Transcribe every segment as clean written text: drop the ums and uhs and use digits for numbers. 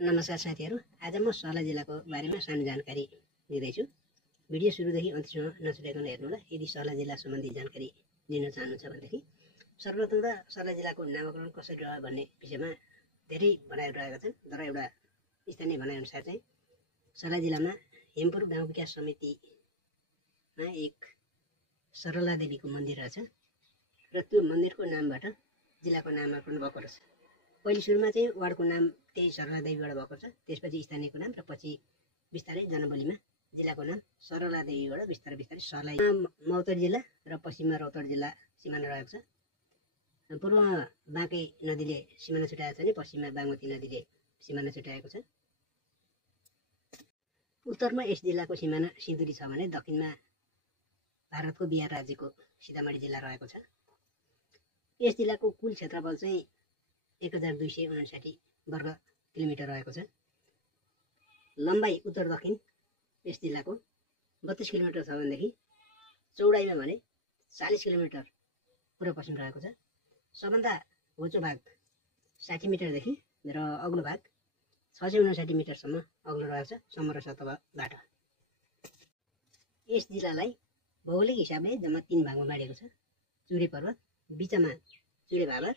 नमस्कार साथीहरु, आज म सर्लाही जिल्लाको बारेमा सानो जानकारी दिँदैछु। भिडियो सुरुदेखि अन्त्यसम्म नछुटाइकन हेर्नुहोला। यदि सर्लाही जिल्ला सम्बन्धी जानकारी लिन चाहनुहुन्छ भनेदेखि सर्वप्रथम त सर्लाही जिल्लाको नामकरण कसरी रह्यो भन्ने विषयमा धेरै भनाइहरू रहेका छन्। तर एउटा स्थानीय भनाइअनुसार चाहिँ सर्लाही जिल्लामा हेमपुर गाउँ विकास समितिमा एक सरला देवीको मन्दिर रहेछ र त्यो मन्दिरको नामबाट जिल्लाको नामकरण भएको रहेछ। पहिले सुरुमा चाहिँ वार्डको नाम त्यही सरला देवीबाट भएको छ। त्यसपछि स्थानीयको नाम र पछि बिस्तारै जनबोलीमा जिल्लाको नाम सरला देवीबाट बिस्तारै सर्लाही मौतड जिल्ला र पश्चिममा रौतहट जिल्ला सिमाना रहेको छ। पूर्वमा बाँके नदीले सिमाना छुट्याएको छ भने पश्चिममा बागमती नदीले सिमाना छुट्याएको छ। उत्तरमा यस जिल्लाको सिमाना सिन्धुली छ भने दक्षिणमा भारतको बिहार राज्यको सीतामढी जिल्ला रहेको छ। यस जिल्लाको कुल क्षेत्रफल चाहिँ 1259 वर्ग किलोमिटर रहेको छ। लम्बाइ उत्तर दक्षिण यस जिल्लाको 32 किलोमिटर छ भनेदेखि चौडाइमा भने 40 किलोमिटर पूर्व पश्चिम रहेको छ। सबभन्दा होचो भाग 60 मिटरदेखि र अग्लो भाग 659 मिटरसम्म अग्लो रहेको छ समग्र सतहबाट। यस जिल्लालाई भौगोलिक हिसाबले जम्मा 3 भागमा बाँडिएको छ। चुरे पर्वत, बिचमा चुरे भाबर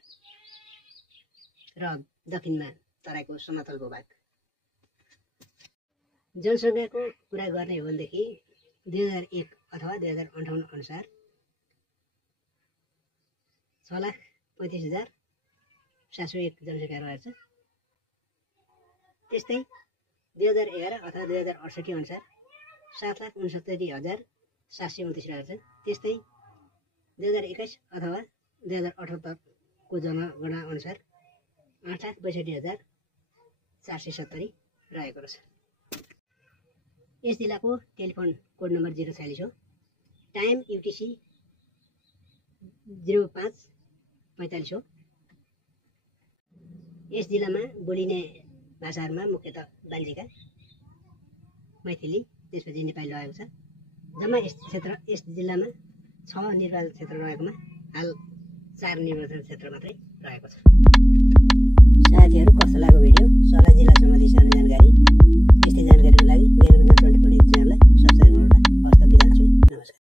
र दक्षिणमा तराईको समतल भूभाग। जनसङ्ख्याको कुरा गर्ने हो भनेदेखि 2001 अथवा 2058 अनुसार 6,35,701 जनसङ्ख्या रहेछ। त्यस्तै 2011 अथवा 2068 अनुसार 7,69,729 रहेछ। त्यस्तै 2021 अथवा 2078 को जनगणना अनुसार 8,62,470 रहेको रहेछ। यस जिल्लाको टेलिफोन कोड नम्बर 046 हो। टाइम UTC 05:45 हो। यस जिल्लामा बोलिने भाषाहरूमा मुख्यतः बान्जिका, मैथिली, त्यसपछि नेपाली रहेको छ। जम्मा यस जिल्लामा 6 निर्वाचन क्षेत्र रहेकोमा हाल 4 निर्वाचन क्षेत्र मात्रै रहेको छ।